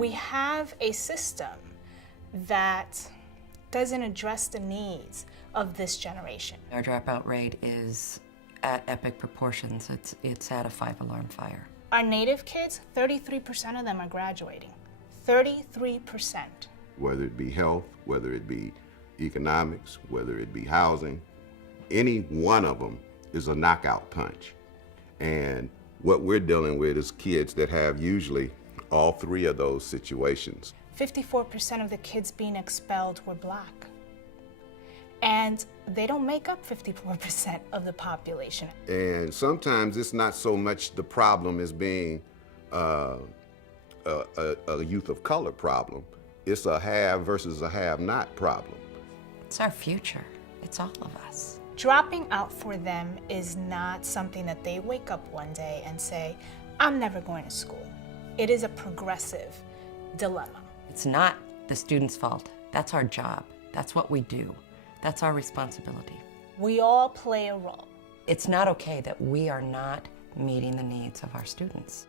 We have a system that doesn't address the needs of this generation. Our dropout rate is at epic proportions. It's at a 5-alarm fire. Our native kids, 33% of them are graduating. 33%. Whether it be health, whether it be economics, whether it be housing, any one of them is a knockout punch. And what we're dealing with is kids that have usually all three of those situations. 54% of the kids being expelled were Black. And they don't make up 54% of the population. And sometimes it's not so much the problem as being a youth of color problem. It's a have versus a have-not problem. It's our future. It's all of us. Dropping out for them is not something that they wake up one day and say, I'm never going to school. It is a progressive dilemma. It's not the student's fault. That's our job. That's what we do. That's our responsibility. We all play a role. It's not okay that we are not meeting the needs of our students.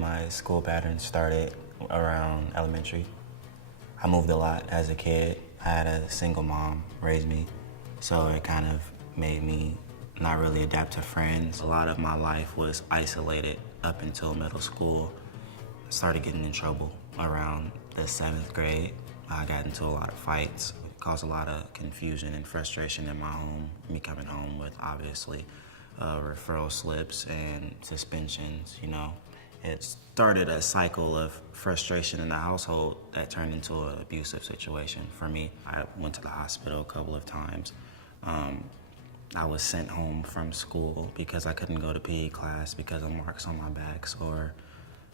My school pattern started around elementary. I moved a lot as a kid. I had a single mom raise me, so it kind of made me not really adapt to friends. A lot of my life was isolated up until middle school. I started getting in trouble around the 7th grade. I got into a lot of fights. It caused a lot of confusion and frustration in my home. Me coming home with obviously referral slips and suspensions, you know. It started a cycle of frustration in the household that turned into an abusive situation for me. I went to the hospital a couple of times. I was sent home from school because I couldn't go to PE class because of marks on my backs, or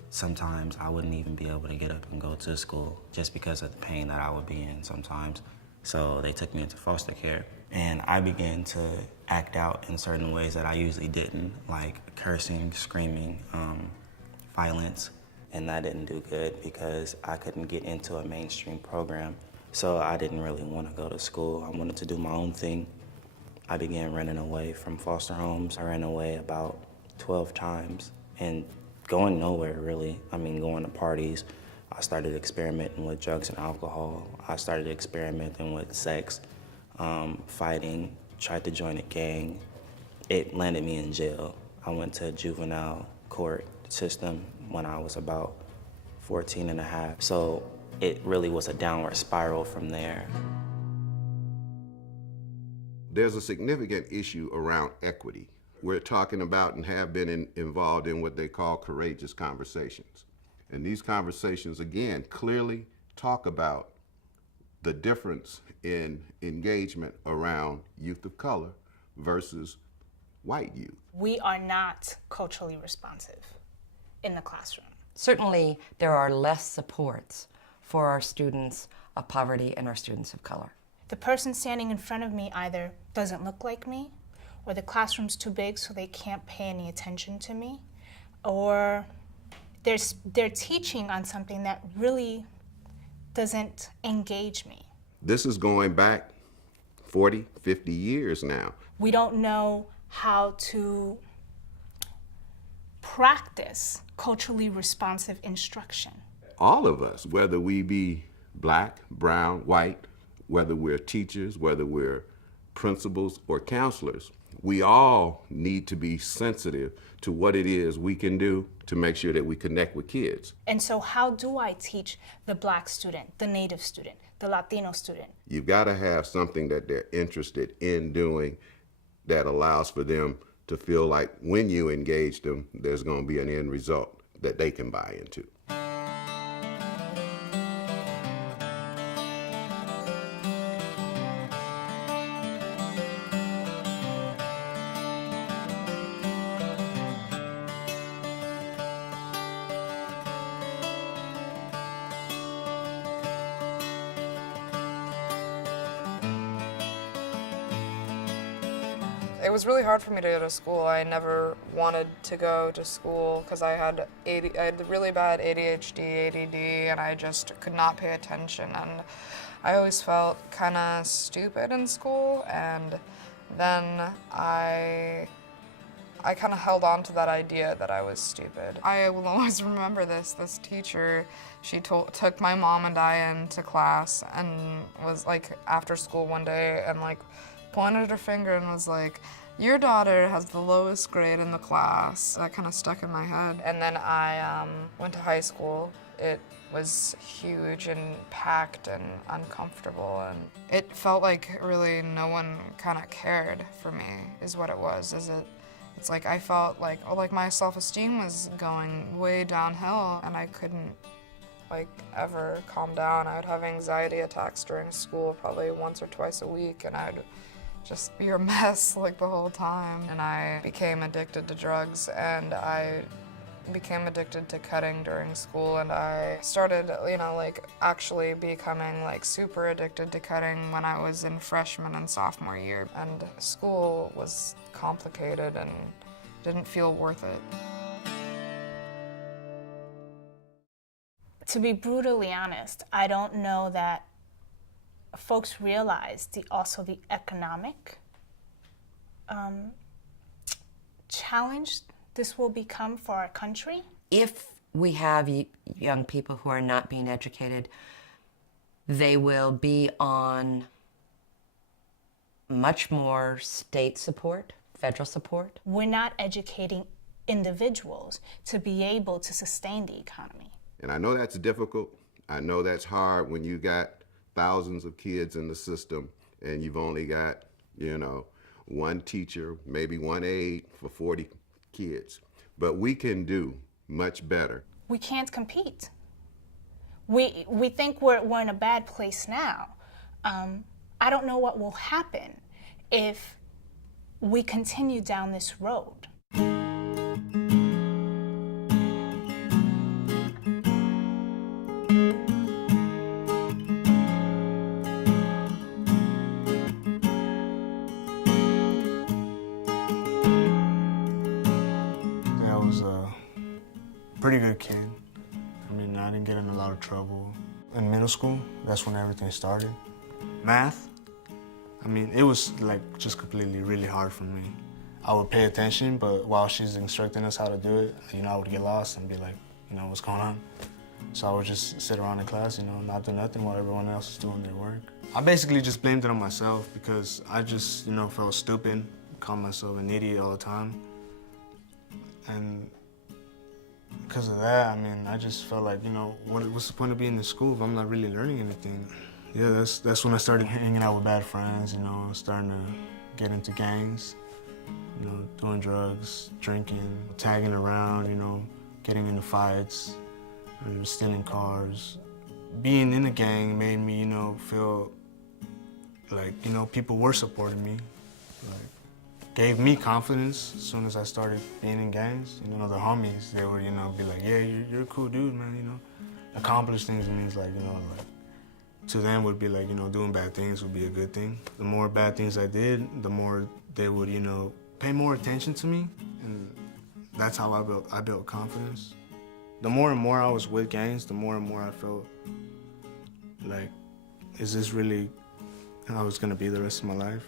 sometimes I wouldn't even be able to get up and go to school just because of the pain that I would be in sometimes. So they took me into foster care, and I began to act out in certain ways that I usually didn't, like cursing, screaming, violence, and that didn't do good because I couldn't get into a mainstream program. So I didn't really want to go to school. I wanted to do my own thing. I began running away from foster homes. I ran away about 12 times and going nowhere really. I mean, going to parties. I started experimenting with drugs and alcohol. I started experimenting with sex, fighting, tried to join a gang. It landed me in jail. I went to juvenile court system when I was about 14 and a half. So it really was a downward spiral from there. There's a significant issue around equity. We're talking about and have been involved in what they call courageous conversations. And these conversations, again, clearly talk about the difference in engagement around youth of color versus white youth. We are not culturally responsive in the classroom. Certainly, there are less supports for our students of poverty and our students of color. The person standing in front of me either doesn't look like me, or the classroom's too big so they can't pay any attention to me, or they're teaching on something that really doesn't engage me. This is going back 40, 50 years now. We don't know how to practice culturally responsive instruction. All of us, whether we be black, brown, white, whether we're teachers, whether we're principals or counselors, we all need to be sensitive to what it is we can do to make sure that we connect with kids. And so how do I teach the Black student, the Native student, the Latino student? You've got to have something that they're interested in doing that allows for them to feel like when you engage them, there's going to be an end result that they can buy into. It was really hard for me to go to school. I never wanted to go to school because I had really bad ADHD, ADD, and I just could not pay attention. And I always felt kind of stupid in school. And then I kind of held on to that idea that I was stupid. I will always remember this teacher, she took my mom and I into class and was like after school one day and like pointed her finger and was like, "Your daughter has the lowest grade in the class." That kind of stuck in my head. And then I went to high school. It was huge and packed and uncomfortable, and it felt like really no one kind of cared for me is what it was. It's like I felt like, my self-esteem was going way downhill and I couldn't like ever calm down. I would have anxiety attacks during school probably once or twice a week, and I'd just be a mess like the whole time. And I became addicted to drugs, and I became addicted to cutting during school, and I started, actually becoming like super addicted to cutting when I was in freshman and sophomore year. And school was complicated and didn't feel worth it. To be brutally honest, I don't know that folks realize also the economic challenge this will become for our country. If we have young people who are not being educated, they will be on much more state support, federal support. We're not educating individuals to be able to sustain the economy. And I know that's difficult. I know that's hard when you got thousands of kids in the system and you've only got, one teacher, maybe one aide for 40 kids. But we can do much better. We can't compete. We think we're in a bad place now. I don't know what will happen if we continue down this road. Pretty good kid. I mean, I didn't get in a lot of trouble. In middle school, that's when everything started. Math, I mean, it was like just completely really hard for me. I would pay attention, but while she's instructing us how to do it, I would get lost and be like, what's going on? So I would just sit around in class, not do nothing while everyone else is doing their work. I basically just blamed it on myself because I just, felt stupid, called myself an idiot all the time. And because of that, I just felt like, what's the point of being in school if I'm not really learning anything? Yeah, that's when I started hanging out with bad friends, starting to get into gangs, doing drugs, drinking, tagging around, getting into fights, stealing cars. Being in a gang made me, feel like, people were supporting me. Gave me confidence as soon as I started being in gangs. The homies, they would, be like, yeah, you're a cool dude, man, Accomplish things means like, to them would be like, doing bad things would be a good thing. The more bad things I did, the more they would, pay more attention to me. And that's how I built confidence. The more and more I was with gangs, the more and more I felt like, is this really how it's gonna be the rest of my life?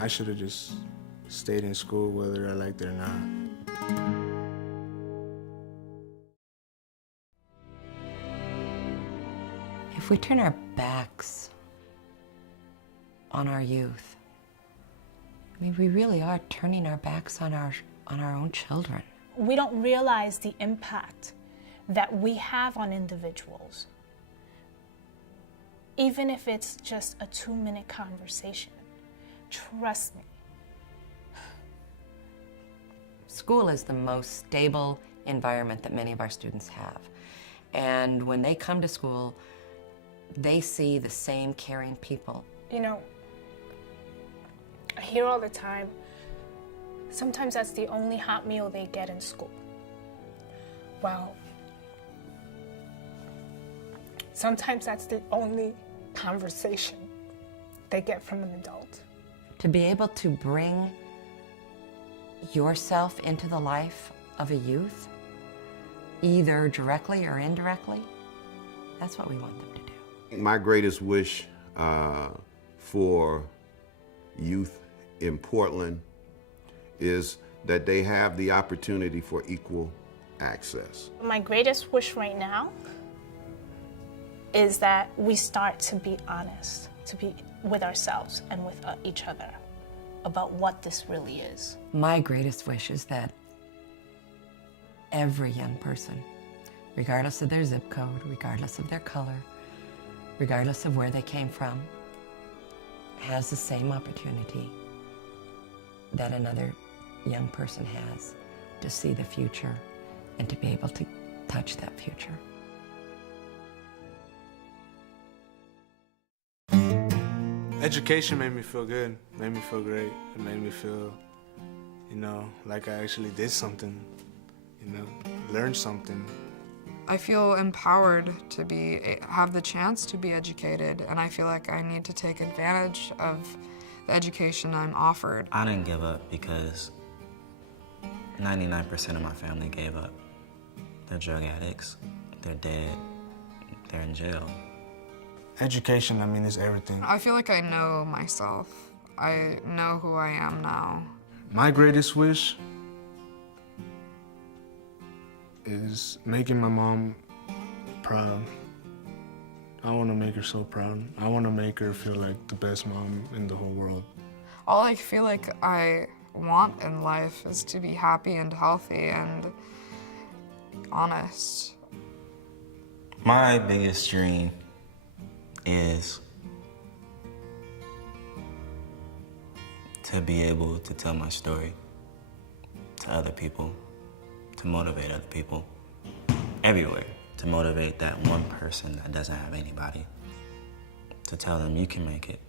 I should have just stayed in school whether I liked it or not. If we turn our backs on our youth, we really are turning our backs on our own children. We don't realize the impact that we have on individuals, even if it's just a 2-minute conversation. Trust me. School is the most stable environment that many of our students have. And when they come to school, they see the same caring people. I hear all the time, sometimes that's the only hot meal they get in school. Well, sometimes that's the only conversation they get from an adult. To be able to bring yourself into the life of a youth, either directly or indirectly, that's what we want them to do. My greatest wish for youth in Portland is that they have the opportunity for equal access. My greatest wish right now is that we start to be honest, to be with ourselves and with each other about what this really is. My greatest wish is that every young person, regardless of their zip code, regardless of their color, regardless of where they came from, has the same opportunity that another young person has to see the future and to be able to touch that future. Education made me feel good, made me feel great. It made me feel, like I actually did something, learned something. I feel empowered to have the chance to be educated, and I feel like I need to take advantage of the education I'm offered. I didn't give up because 99% of my family gave up. They're drug addicts, they're dead, they're in jail. Education, is everything. I feel like I know myself. I know who I am now. My greatest wish is making my mom proud. I want to make her so proud. I want to make her feel like the best mom in the whole world. All I feel like I want in life is to be happy and healthy and honest. My biggest dream is to be able to tell my story to other people, to motivate other people everywhere, to motivate that one person that doesn't have anybody, to tell them you can make it.